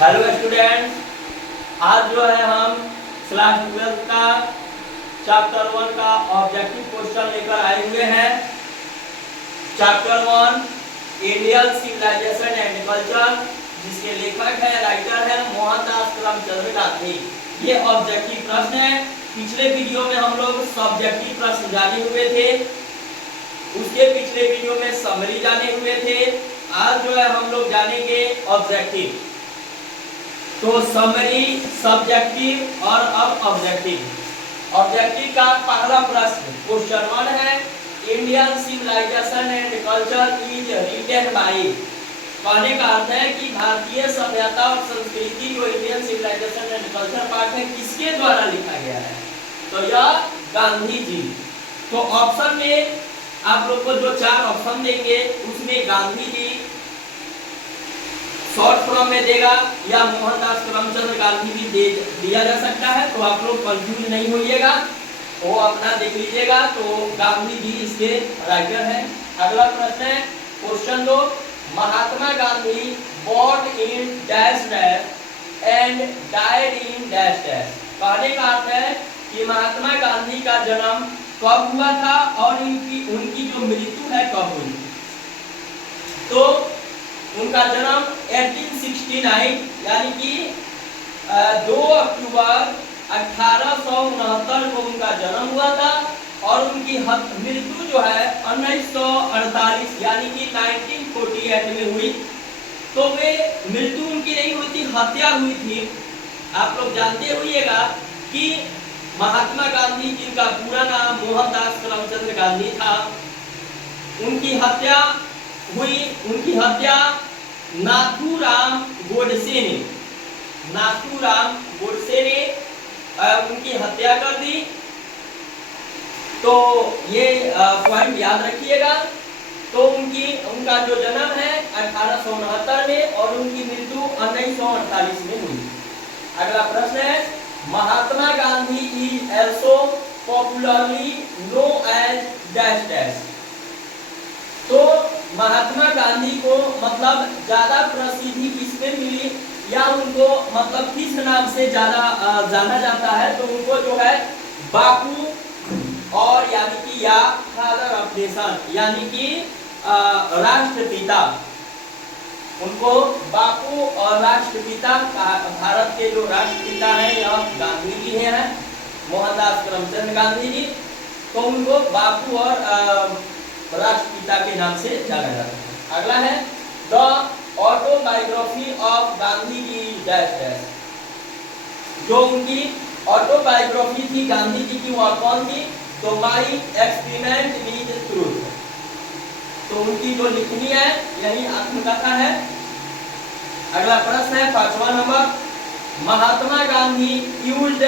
Hello student, आज जो है हम क्लास 12 का चैप्टर 1 का ऑब्जेक्टिव क्वेश्चन लेकर आए हुए हैं। Chapter 1 Indian civilization and culture, जिसके लेखक है राइटर है मोहनदास करमचंद गांधी। ये ऑब्जेक्टिव प्रश्न है। पिछले वीडियो में हम लोग सब्जेक्टिव प्रश्न जाने हुए थे, उसके पिछले वीडियो में समरी जाने हुए थे। आज जो है हम लोग जानेंगे ऑब्जेक्टिव। तो समरी, सब्जेक्टिव और अब ऑब्जेक्टिव। ऑब्जेक्टिव का पहला प्रश्न क्वेश्चन 1 है, Indian civilization and culture is written by. कहने का अर्थ है कि भारतीय सभ्यता और संस्कृति जो Indian civilization and culture part है, किसके द्वारा लिखा गया है? तो यह गांधी जी। तो ऑप्शन में आप लोग को जो 4 ऑप्शन देंगे उसमें गांधी जी शॉर्ट फॉर्म में देगा या मोहनदास करमचंद गांधी भी दिया जा सकता है। तो आप लोग कंफ्यूज नहीं होइएगा, वो अपना देख लीजिएगा। तो गांधी जी इसके राइटर हैं। अगला प्रश्न है question 2, Mahatma Gandhi born in dash dash and died in dash dash. कहने का अर्थ है कि महात्मा गांधी का जन्म कब हुआ था और उनकी जो मृत्यु है कब हुई। तो उनका जन्म 1869 यानी कि 2 अक्टूबर 1869 को उनका जन्म हुआ था और उनकी मृत्यु जो है 1948 यानी कि 1948 में हुई। तो वे मृत्यु उनकी नहीं हुई थी, हत्या हुई थी। आप लोग जानते होइएगा कि महात्मा गांधी जिनका पूरा नाम मोहनदास करमचंद गांधी था, उनकी हत्या हुई। उनकी हत्या नाथूराम गोडसे ने उनकी हत्या कर दी। तो ये पॉइंट याद रखिएगा। तो उनका जो जन्म है 1869 में और उनकी मृत्यु 1948 में हुई। अगला प्रश्न है, Mahatma Gandhi is also popularly known as dash dash. तो महात्मा गांधी को मतलब ज्यादा प्रसिद्धि किसमें मिली या उनको मतलब किस नाम से ज्यादा जाना जाता है? तो उनको जो है बापू और यानी कि या फादर ऑफ नेशन यानी कि राष्ट्रपिता, उनको बापू और राष्ट्रपिता, भारत के जो राष्ट्रपिता हैं यह गांधी जी हैं, मोहनदास करमचंद गांधी जी। तो उनको बापू और राष्ट्रपिता के नाम से जाना जाता है। अगला है the autobiography of Gandhi ji dash dash. जो उनकी ऑटोबायोग्राफी थी गांधी जी की, वह कौन थी? तो माई एक्सपेरिमेंट विद ट्रूथ। तो उनकी जो लिखनी है यही आत्मकथा है। अगला प्रश्न है 5वां नंबर, Mahatma Gandhi used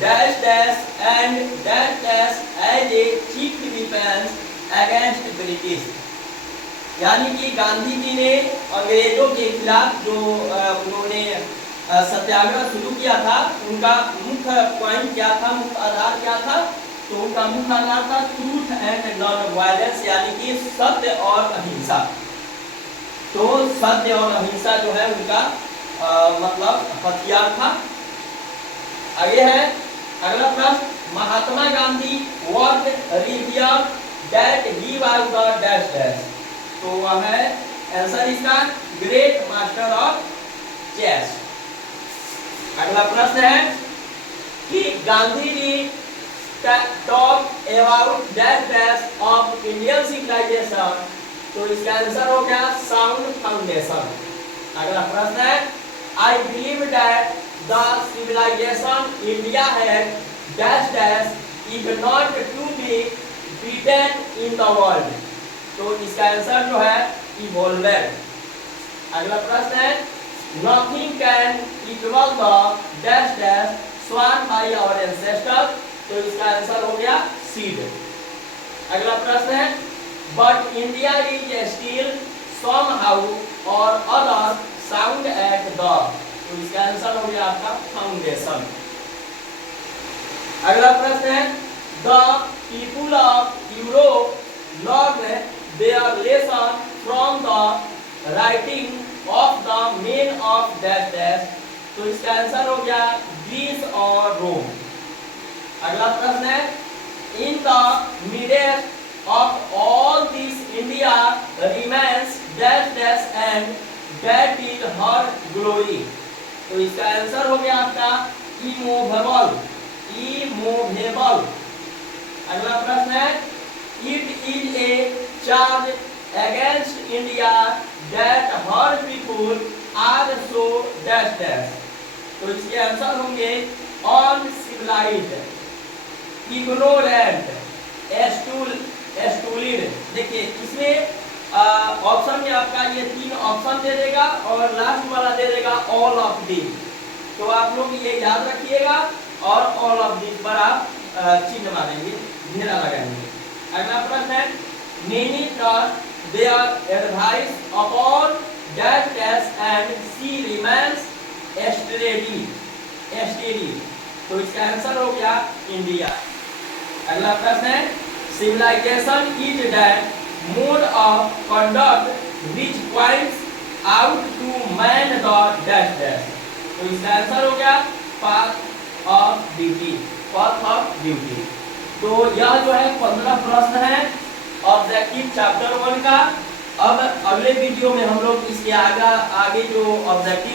dash dash and dash dash as a chief defence against British. यानी कि गांधी जी ने अंग्रेजों के खिलाफ जो उन्होंने सत्याग्रह शुरू किया था, उनका मुख्य पॉइंट क्या था, मुख्य आधार क्या था? तो उनका मुख्य आधार था ट्रूथ एंड नॉन वायलेंस यानी कि सत्य और अहिंसा। तो सत्य और अहिंसा जो है उनका मतलब हथियार था। आगे है अगला प्रश्न, महात्मा गांधी वर्क रिवियर that he was the dash dash। तो वह है आंसर इसका ग्रेट मास्टर ऑफ चेस। अगला प्रश्न है कि Gandhi ji talk about dash dash of Indian civilisation. तो इसका आंसर हो गया साउंड फाउंडेशन। अगला प्रश्न है, I believe that the civilization India had dash dash is not to be beaten in the world। तो इसका आंसर जो है इवॉल्वेड। अगला प्रश्न है, nothing can equal the dash dash sworn by our ancestors। तो इसका आंसर हो गया seed। अगला प्रश्न है, but India is still somehow or other sound at the। तो इसका आंसर हो गया आपका फाउंडेशन। अगला प्रश्न है, the people of Europe learned their lesson from the writing of the men of of dash dash. तो इसका आंसर हो गया ग्रीस और रोम। अगला प्रश्न है, in the midst of all this India remains dash dash and that is her glory. तो इसका आंसर हो गया आपका इमूवेबल, इमूवेबल। अगला प्रश्न है, it is a charge against India that her people are so dash dash. तो इसके आंसर होंगे अनसिविलाइज्ड, इग्नोरेंट, स्टूलिड। देखिए इसमें ऑप्शन में आपका ये 3 ऑप्शन दे देगा और लास्ट वाला दे देगा ऑल ऑफ दी। तो आप लोग ये याद रखिएगा और ऑल ऑफ दी पर आप चिन्ह मारेंगे, घेरा लगाएंगे। अगला प्रश्न है, many trust their advice upon dash dash and she remains steady, steady. तो इसका आंसर हो गया इंडिया। अगला प्रश्न है, civilization is that mode of conduct which points out to man the dash dash. तो इसका आंसर हो गया path of duty, path of duty. तो यह जो है 15 प्रश्न है ऑब्जेक्टिव चैप्टर 1 का। अब अगले वीडियो में हम लोग इसके आगे जो ऑब्जेक्टिव